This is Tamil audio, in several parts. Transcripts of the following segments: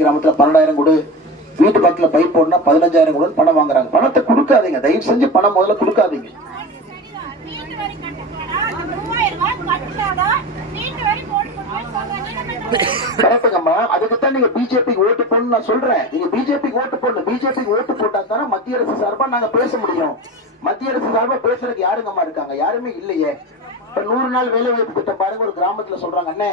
கிராமத்துல 12,000 கொடு, வீட்டு பக்கத்துல பைப் போடனா 15,000 கொடு பணம் வாங்குறாங்க. பணத்தை கொடுக்காதீங்க, தயவு செஞ்சு பணம் முதல்ல கொடுக்காதீங்க. கரெக்டுங்கம்மா, அதுக்குத்தான் நீங்க பிஜேபிக்கு ஓட்டு போடணும் நான் சொல்றேன். நீங்க பிஜேபிக்கு ஓட்டு போடணும். பிஜேபிக்கு ஓட்டு போட்டா தானே மத்திய அரசு சார்பா நாங்க பேச முடியும். மத்திய அரசு சார்பா பேசுறதுக்கு யாருங்கம்மா இருக்காங்க? யாருமே இல்லையே. இப்ப 100 நாள் வேலை வாய்ப்பு திட்டம் பாருங்க, ஒரு கிராமத்துல சொல்றாங்க, அண்ணே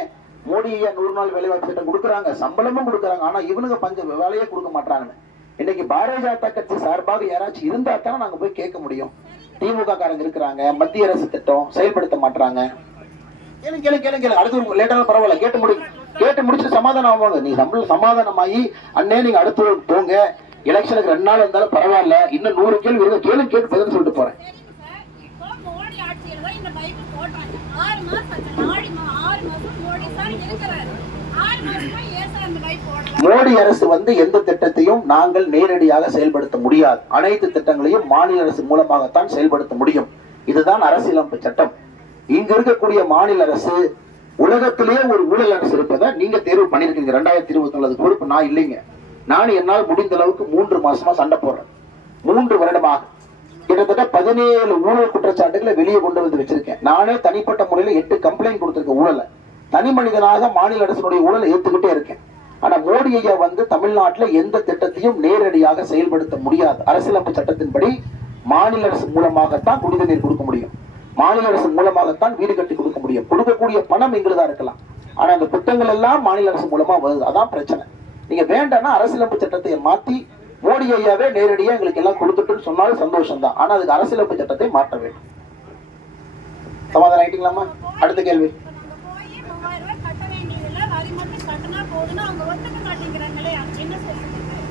மோடி ஐயா 100 நாள் வேலை வாய்ப்பு திட்டம் கொடுக்குறாங்க, சம்பளமும் கொடுக்குறாங்க, ஆனா இவனுங்க பஞ்ச வேலையே கொடுக்க மாட்டாங்கன்னு. இன்னைக்கு பாரதிய ஜனதா கட்சி சார்பாக யாராச்சும் இருந்தா தானே நாங்க போய் கேட்க முடியும். திமுக காரங்க இருக்கிறாங்க, மத்திய அரசு திட்டம் செயல்படுத்த மாட்டாங்க. கேளுங்க கேளுங்க கேளுங்க கேளுங்க, அடுத்து லேட்டான பரவாயில்ல, கேட்டு முடிச்சுட்டு சமாதானம் ஆவாங்க. நீ சமாதானமாயி அண்ணே நீங்க அடுத்து போங்க, எலெக்ஷனுக்கு 2 நாள் இருந்தாலும் பரவாயில்ல, இன்னும் 100 கேள்வி இருக்கு, கேட்டு பதில் சொல்லிட்டு போறேன். மோடி அரசு எந்த திட்டத்தையும் நாங்கள் நேரடியாக செயல்படுத்த முடியாது. அனைத்து திட்டங்களையும் மாநில அரசு மூலமாகத்தான் செயல்படுத்த முடியும். இதுதான் அரசியலமைப்பு சட்டம். இங்க இருக்கக்கூடிய மாநில அரசு உலகத்திலேயே ஒரு ஊழல் அரசு இருப்பதை நீங்க தேர்வு பண்ணிருக்கீங்க. 2024 பொறுப்பு நான் இல்லைங்க. நான் என்னால் முடிந்த அளவுக்கு 3 மாசமா சண்டை போடுறேன். 3 வருடமாக கிட்டத்தட்ட 17 ஊழல் குற்றச்சாட்டுகளை வெளியே கொண்டு வந்து வச்சிருக்கேன். நானே தனிப்பட்ட முறையில் 8 கம்ப்ளைண்ட் கொடுத்திருக்கேன். ஊழலை தனி மனிதனாக மாநில அரசுடைய ஊழலை ஏத்துக்கிட்டே இருக்கேன். ஆனா மோடி ஐயா தமிழ்நாட்டில் எந்த திட்டத்தையும் நேரடியாக செயல்படுத்த முடியாது. அரசியலமைப்பு சட்டத்தின்படி மாநில அரசு மூலமாகத்தான் குடித நீர் கொடுக்க முடியும், மாநில அரசு மூலமாகத்தான் வீடு கட்டி கொடுக்க முடியும். கொடுக்கக்கூடிய பணம் எங்களுதான் இருக்கலாம், ஆனா அந்த திட்டங்கள் எல்லாம் மாநில அரசு மூலமா வருது. அதான் பிரச்சனை. நீங்க வேண்டாம்னா அரசியலமைப்பு சட்டத்தை மாத்தி மோடி ஐயாவே நேரடியா எங்களுக்கு எல்லாம் கொடுத்துட்டு சொன்னாலும் சந்தோஷம் தான். ஆனா அதுக்கு அரசியலமைப்பு சட்டத்தை மாற்ற வேண்டும். சமாதானம் ஆயிட்டீங்களாமா? அடுத்த கேள்வி.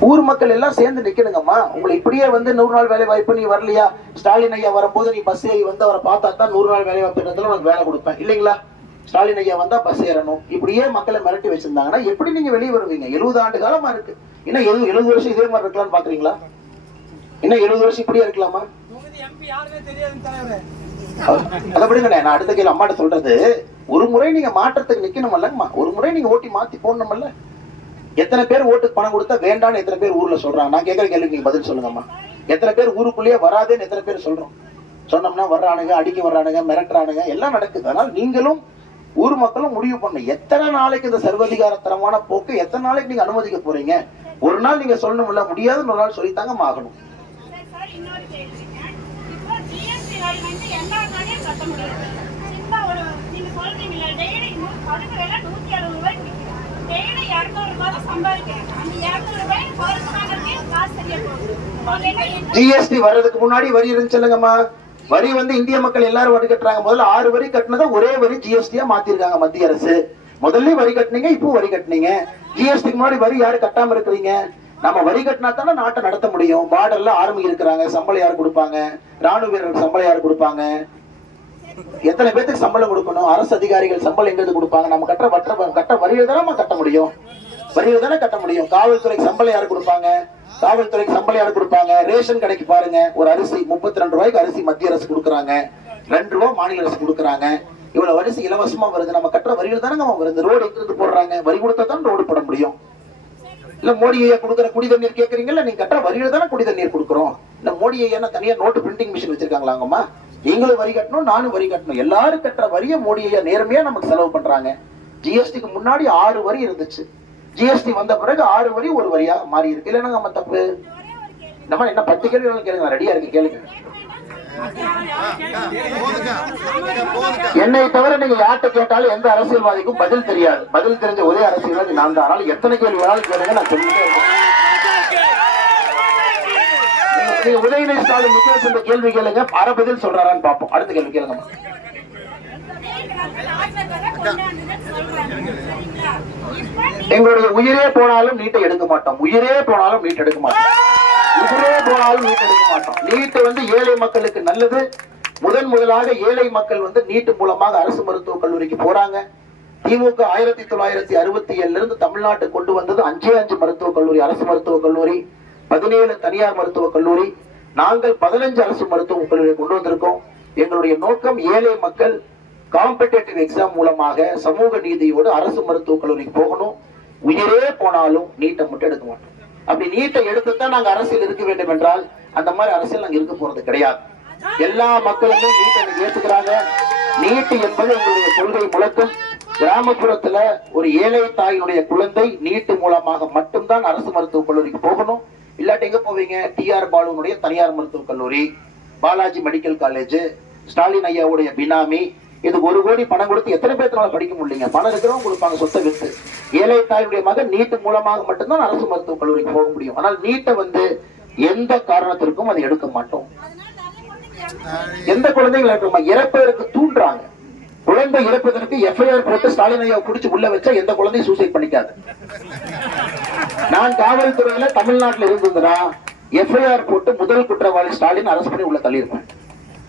ஊர் மக்கள் எல்லாம் சேர்ந்து நிக்கணுங்கம்மா. உங்களை இப்படியே 100 நாள் வேலை வாய்ப்பு நீ வரலையா, ஸ்டாலின் ஐயா வரும்போது நீ பஸ் ஏறி அவரை பார்த்தா தான் 100 நாள் வேலை வாய்ப்பு இடத்துல உனக்கு வேலை கொடுப்பேன் இல்லைங்களா? ஸ்டாலின் ஐயா வந்தா பஸ் ஏறணும், இப்படியே மக்களை மிரட்டி வச்சிருந்தாங்கன்னா எப்படி நீங்க வெளியே வருவீங்க? 70 ஆண்டு காலமா இருக்கு. இன்னும் 70 வருஷம் இதே மாதிரி இருக்கலாம்னு பாக்குறீங்களா? இன்னும் 70 வருஷம் இப்படியே இருக்கலாமா? அதை விடுங்க. நான் அடுத்த கேள்வி அம்மாட்ட சொல்றது, ஒரு முறை நீங்க மாற்றத்துக்கு நிக்கணும் இல்லங்கம்மா, ஒரு முறை நீங்க ஓட்டி மாத்தி போடணும்ல. எத்தனை பேர் ஓட்டுக்கு பணம் கொடுத்தா வேண்டான்னு எத்தனை பேர் ஊர்ல சொல்றாங்க? நான் கேட்கற கேள்விக்கு நீங்க பதில் சொல்லுங்கம்மா. எத்தனை பேர் ஊருக்குள்ளேயே வராதுன்னு எத்தனை பேர் சொல்றோம்? சொன்னோம்னா வர்றானுங்க, அடிக்க வர்றானுங்க, மிரட்டுறானுங்க, எல்லாம் நடக்குது. அதனால நீங்களும் ஊர் மக்களும் முடிவு பண்ணணும். எத்தனை நாளைக்கு இந்த சர்வதிகாரத்தனமான போக்கு எத்தனை நாளைக்கு நீங்க அனுமதிக்க போறீங்க? ஒரு நாள் நீங்க சொல்லணும்ல, முடியாதுன்னு ஒரு நாள் சொல்லித்தாங்க ஆகணும். ஜிஎஸ்டி வர்றதுக்கு முன்னாடி வரி இருந்துச்சுல்லங்கம்மா. வரி இந்திய மக்கள் எல்லாரும் வரி கட்டுறாங்க. முதல்ல 6 வரி கட்டினதை ஒரே வரி ஜிஎஸ்டியா மாத்திருக்காங்க மத்திய அரசு. முதல்ல வரி கட்டினீங்க, இப்போ வரி கட்டினீங்க. ஜிஎஸ்டிக்கு முன்னாடி வரி யாரு கட்டாம இருக்கிறீங்க? நம்ம வரி கட்டினா தானே நாட்டை நடத்த முடியும். பார்டர்ல ஆர்மி இருக்கிறாங்க, சம்பளம் யாரு கொடுப்பாங்க? ராணுவ வீரர்களுக்கு சம்பளம் யாரு கொடுப்பாங்க? எத்தனை பேருக்கு சம்பளம் கொடுக்கணும்? அரசு அதிகாரிகள் சம்பளம் எங்க கொடுப்பாங்க? நம்ம கட்ட வரியை தானே கட்ட முடியும், வரியை தானே கட்ட முடியும். காவல்துறைக்கு சம்பளம் யாரு கொடுப்பாங்க? காவல்துறைக்கு சம்பளம் யாரு கொடுப்பாங்க? ரேஷன் கடைக்கு பாருங்க, ஒரு அரிசி 32 ரூபாய்க்கு அரிசி மத்திய அரசு கொடுக்குறாங்க, 2 ரூபாய் மாநில அரசு கொடுக்குறாங்க. இவ்வளவு அரிசி இலவசமா வருது, நம்ம கட்டுற வரிகள் தானே வருது. ரோடு எங்கிருந்து போடுறாங்க? வரி கொடுத்தா தான் ரோடு போட முடியும். இல்ல மோடி ஐயா கொடுக்குற குடி தண்ணீர் கேட்கறீங்கல்ல, நீங்க கட்டுற வரிகள் தானே குடி தண்ணீர் கொடுக்குறோம். இல்ல மோடி ஐயா தனியா நோட்டு பிரிண்டிங் மிஷின் வச்சிருக்காங்களாங்கம்மா? நீங்களும் வரி கட்டணும், நானும் வரி கட்டணும். எல்லாரும் கட்டுற வரியை மோடி ஐயா நேர்மையா நமக்கு செலவு பண்றாங்க. ஜிஎஸ்டிக்கு முன்னாடி 6 வரி இருந்துச்சு, ஜிஎஸ்டி வந்த பிறகு 6 வரி ஒரு வரியா மாறி இருக்கு. இல்லைன்னா நம்ம தப்பு. நம்ம என்ன 10 கேள்வி கேளுங்க, ரெடியா இருக்கு கேளுங்க. என்னை தவிர நீங்க யார்கிட்ட கேட்டாலும் எந்த அரசியல்வாதிக்கும் பதில் தெரியாது. பதில் தெரிஞ்ச ஒரே அரசியல்வாதி நான் தான். அதனால எத்தனை கேள்வி வேணாலும் கேளுங்க, நான் சொல்லிட்டே இருக்கேன். நீங்க உதயநிதி ஸ்டாலின் நிக்க இந்த கேள்வி கேளுங்க, அரை பதில் சொல்றாரான்னு பார்ப்போம். அடுத்த கேள்வி கேளுங்க. எங்களுடைய உயிரே போனாலும் நீட்டை எடுக்க மாட்டோம். உயிரே போனாலும் நீட் எடுக்க மாட்டோம். உயிரே போனாலும் நீட் எடுக்க மாட்டோம். நீட் ஏழை மக்களுக்கு நல்லது. முதலாக ஏழை மக்கள் நீட் மூலமாக அரசு மருத்துவக் கல்லூரிக்கு போறாங்க. திமுக 1967 இருந்து தமிழ்நாட்டு கொண்டு வந்தது 5 மருத்துவக் கல்லூரி, அரசு மருத்துவக் கல்லூரி, 17 தனியார் மருத்துவக் கல்லூரி. நாங்கள் 15 அரசு மருத்துவக் கல்லூரியை கொண்டு வந்திருக்கோம். எங்களுடைய நோக்கம் ஏழை மக்கள் காம்படேட்டிவ் எக்ஸாம் மூலமாக சமூக நீதியோடு அரசு மருத்துவக் கல்லூரிக்கு போகணும். உயிரே போனாலும் நீட்டை மட்டும் எடுக்க மாட்டோம். அப்படி நீட்டை எடுத்துத்தான் நாங்க அரசியல் இருக்க வேண்டும் என்றால் அந்த மாதிரி அரசியல் நாங்க இருக்க போறது கிடையாது. எல்லா மக்களுமே நீட்டை ஏத்துக்கிறாங்க. நீட்டு என்பது எங்களுடைய கொள்கை முழக்கம். கிராமப்புறத்துல ஒரு ஏழை தாயினுடைய குழந்தை நீட்டு மூலமாக மட்டும்தான் அரசு மருத்துவக் கல்லூரிக்கு போகணும். இல்லாட்டி எங்க போவீங்க? டிஆர் பாலுனுடைய தனியார் மருத்துவக் கல்லூரி, பாலாஜி மெடிக்கல் காலேஜ், ஸ்டாலின் ஐயாவுடைய பினாமி, இது 1 கோடி பணம் கொடுத்து எத்தனை பேர்த்தனால படிக்க முடியலங்க? பணம் இருக்கிறவங்க கொடுப்பாங்க சொத்தை வித்து. ஏழை தாயுடைய மகன் நீட்டு மூலமாக மட்டும்தான் அரசு மருத்துவக் கல்லூரிக்கு போக முடியும். ஆனால் நீட்டை எந்த காரணத்திற்கும் அதை எடுக்க மாட்டோம். எந்த குழந்தைகள் இறப்பதற்கு தூண்டுறாங்க. குழந்தை இறப்பதற்கு எஃப்ஐஆர் போட்டு ஸ்டாலின் ஐயா பிடிச்சு உள்ள வச்சா எந்த குழந்தையும் சூசைட் பண்ணிக்காது. நான் காவல்துறையில தமிழ்நாட்டில் இருந்ததுன்னா எஃப்ஐஆர் போட்டு முதல் குற்றவாளி ஸ்டாலின் அரசு பண்ணி உள்ள தள்ளியிருப்பேன்.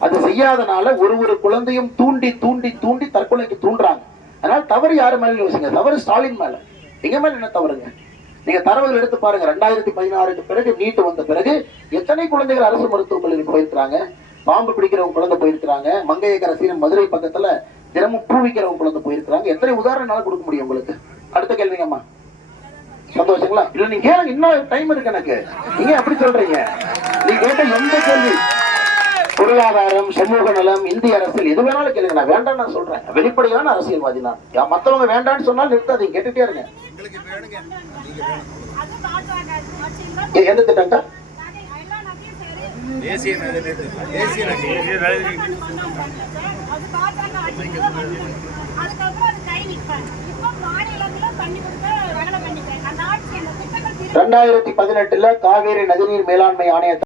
அது செய்யாதனால ஒரு குழந்தையும் தூண்டி தூண்டி தூண்டி தற்கொலைக்கு தூண்டுறாங்க. அதனால தவறு யாரு மேல யோசிங்க? தவறு ஸ்டாலின் மேல. எங்க மேல என்ன தவறுங்க? நீங்க தரவுகள் எடுத்து பாருங்க. 2016க்கு பிறகு நீட்டு வந்த பிறகு எத்தனை குழந்தைகள் அரசு மருத்துவக் கல்லூரிக்கு போயிருக்கிறாங்க? பாம்பு பிடிக்கிறவங்க குழந்தை போயிருக்கிறாங்க. மங்கையரசின் மதுரை பக்கத்துல தினமும் பூ விக்கிறவங்க குழந்தை போயிருக்கிறாங்க. எத்தனை உதாரணம் கொடுக்க முடியும் உங்களுக்கு? அடுத்த கேள்விங்கம்மா. சந்தோஷங்களா? இல்ல நீங்க கேளுங்க, இன்னும் டைம் இருக்கு எனக்கு. நீங்க அப்படி சொல்றீங்க? நீங்க கேட்ட எந்த கேள்வி, பொருளாதாரம், சமூக நலம், இந்திய அரசியல், எது வேணாலும் கேளுங்க. நான் வேண்டாம் நான் சொல்றேன். வெளிப்படையான அரசியல்வாதி நான். மத்தவங்க வேண்டான்னு சொன்னாலும் நிறுத்தாதீங்க, கேட்டுட்டே இருங்க. எந்த திட்டங்க? ரெண்டாயிரத்தி 18 காவேரி நதிநீர் மேலாண்மை ஆணையத்தை